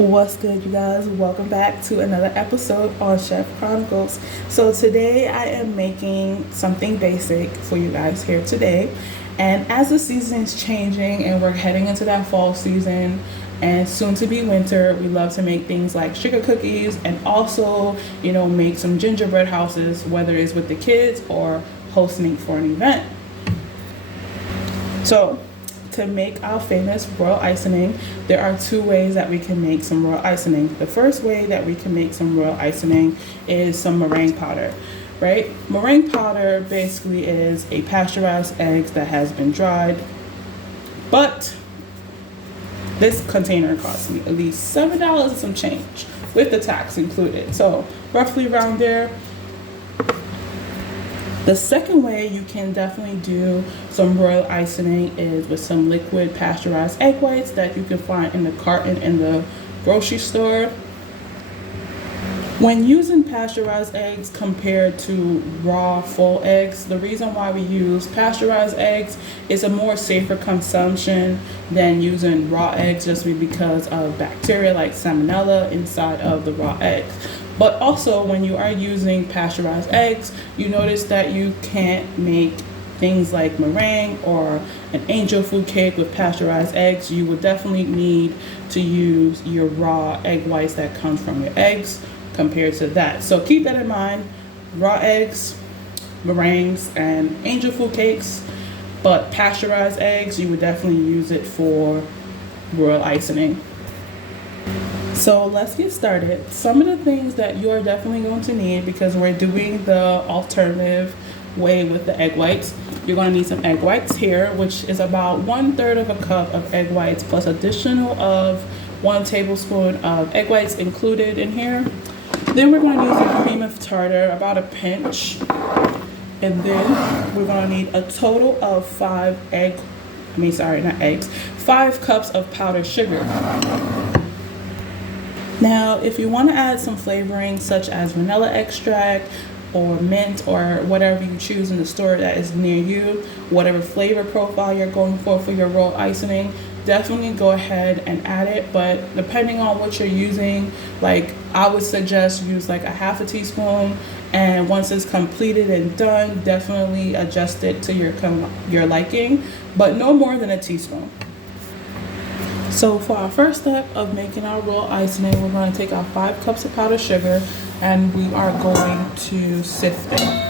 What's good, you guys? Welcome back to another episode on Chef Chronicles. So, today I am making something basic for you guys here today. And as the season is changing and we're heading into that fall season and soon to be winter, we love to make things like sugar cookies and also, make some gingerbread houses, whether it's with the kids or hosting for an event. So, to make our famous royal icing, there are two ways that we can make some royal icing. The first way that we can make some royal icing is some meringue powder, right? Meringue powder basically is a pasteurized egg that has been dried, but this container cost me at least $7 and some change with the tax included. So roughly around there. The second way you can definitely do some royal icing is with some liquid pasteurized egg whites that you can find in the carton in the grocery store. When using pasteurized eggs compared to raw full eggs, the reason why we use pasteurized eggs is a more safer consumption than using raw eggs just because of bacteria like salmonella inside of the raw eggs. But also when you are using pasteurized eggs, you notice that you can't make things like meringue or an angel food cake with pasteurized eggs. You would definitely need to use your raw egg whites that comes from your eggs compared to that. So keep that in mind. Raw eggs, meringues, and angel food cakes, but pasteurized eggs, you would definitely use it for royal icing. So let's get started. Some of the things that you are definitely going to need, because we're doing the alternative way with the egg whites, you're going to need some egg whites here, which is about 1/3 of a cup of egg whites plus additional of 1 tablespoon of egg whites included in here. Then we're going to use a cream of tartar, about a pinch. And then we're going to need a total of 5 cups of powdered sugar. Now, if you want to add some flavoring such as vanilla extract or mint or whatever you choose in the store that is near you, whatever flavor profile you're going for your royal icing, definitely go ahead and add it. But depending on what you're using, like I would suggest use like a half a teaspoon, and once it's completed and done, definitely adjust it to your liking, but no more than a teaspoon. So for our first step of making our royal icing, we're going to take our 5 cups of powdered sugar and we are going to sift it.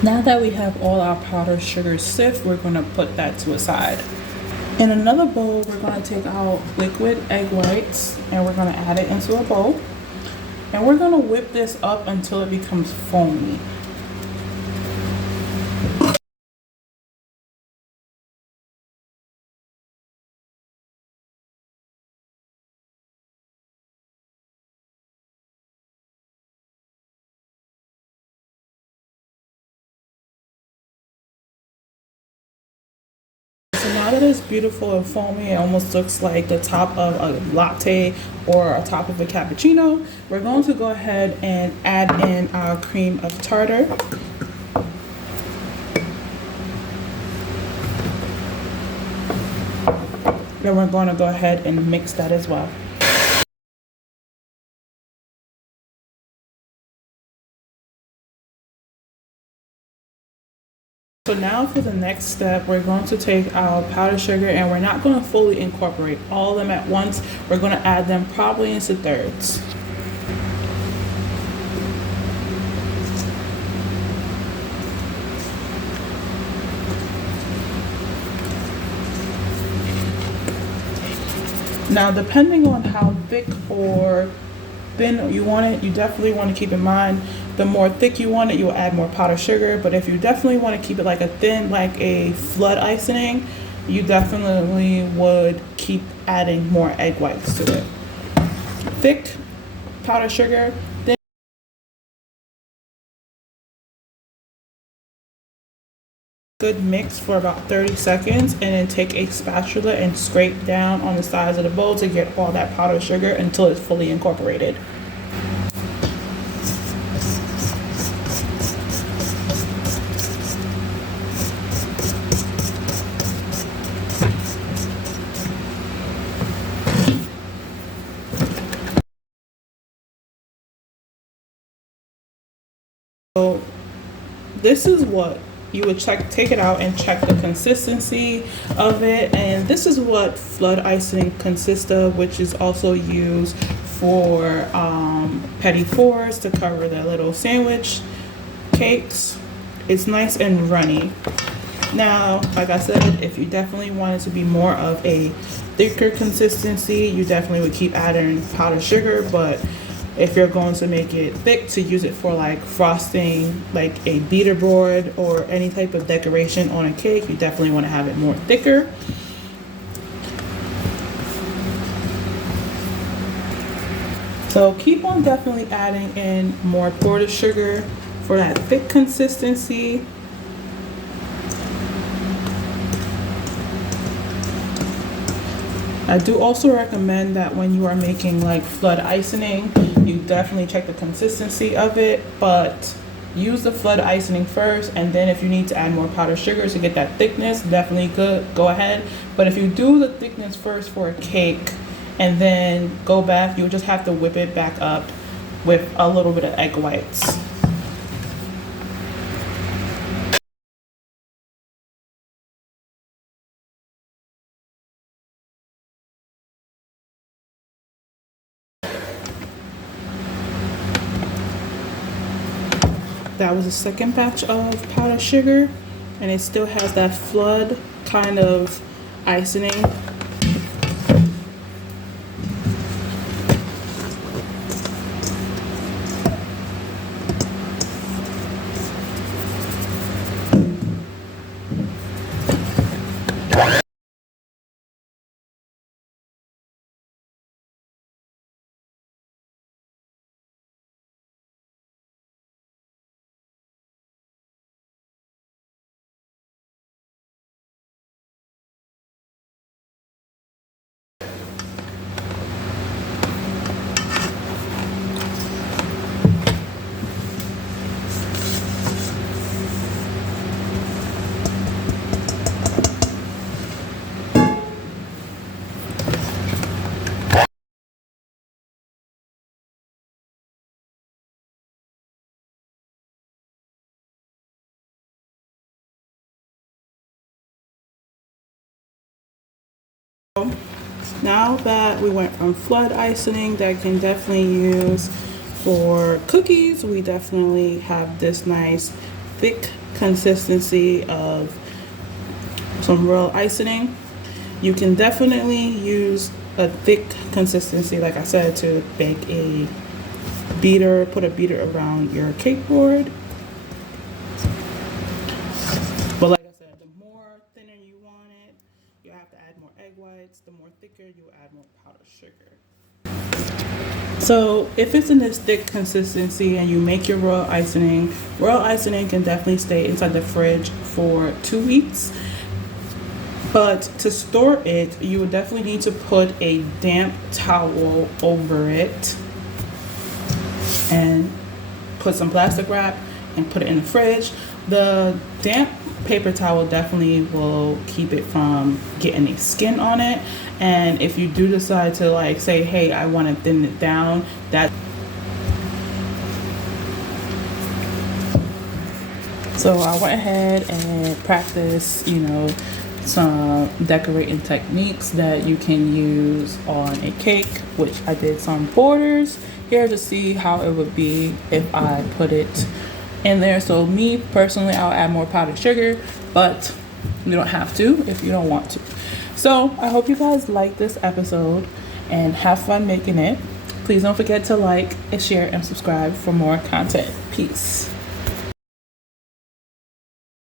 Now that we have all our powdered sugar sift, we're going to put that to a side. In another bowl, we're going to take our liquid egg whites and we're going to add it into a bowl. And we're going to whip this up until it becomes foamy. So now that it's beautiful and foamy, it almost looks like the top of a latte or a top of a cappuccino. We're going to go ahead and add in our cream of tartar. Then we're going to go ahead and mix that as well. So now for the next step, we're going to take our powdered sugar and we're not going to fully incorporate all of them at once. We're going to add them probably into thirds. Now, depending on how thick or thin you want it, you definitely want to keep in mind the more thick you want it, you'll add more powdered sugar. But if you definitely want to keep it like a thin, like a flood icing, you definitely would keep adding more egg whites to it. Thick powdered sugar, thin. Good mix for about 30 seconds and then take a spatula and scrape down on the sides of the bowl to get all that powdered sugar until it's fully incorporated. So this is what you would take it out and check the consistency of it, and this is what flood icing consists of, which is also used for petit fours to cover the little sandwich cakes. It's nice and runny. Now, like I said, if you definitely want it to be more of a thicker consistency, you definitely would keep adding powdered sugar, but if you're going to make it thick to use it for like frosting, like a beater board or any type of decoration on a cake, you definitely want to have it more thicker. So keep on definitely adding in more powdered sugar for that thick consistency. I do also recommend that when you are making like flood icing, you definitely check the consistency of it, but use the flood icing first, and then if you need to add more powdered sugar to get that thickness, definitely go ahead. But if you do the thickness first for a cake and then go back, you'll just have to whip it back up with a little bit of egg whites. That was the second batch of powdered sugar, and it still has that flood kind of icing. Now that we went from flood icing that can definitely use for cookies, we definitely have this nice thick consistency of some real icing. You can definitely use a thick consistency, like I said, to bake a beater, put a beater around your cake board. But like I said, the more thinner you want it, you have to add more egg whites. The more thicker, you add more powdered sugar. So if it's in this thick consistency and you make your royal icing can definitely stay inside the fridge for 2 weeks. But to store it, you would definitely need to put a damp towel over it and put some plastic wrap and put it in the fridge. The damp paper towel definitely will keep it from getting any skin on it. And if you do decide to like say, hey, I want to thin it down, that so I went ahead and practiced, some decorating techniques that you can use on a cake, which I did some borders here to see how it would be if I put it in there. So me personally, I'll add more powdered sugar, but you don't have to if you don't want to. So I hope you guys like this episode and have fun making it. Please don't forget to like and share and subscribe for more content. Peace.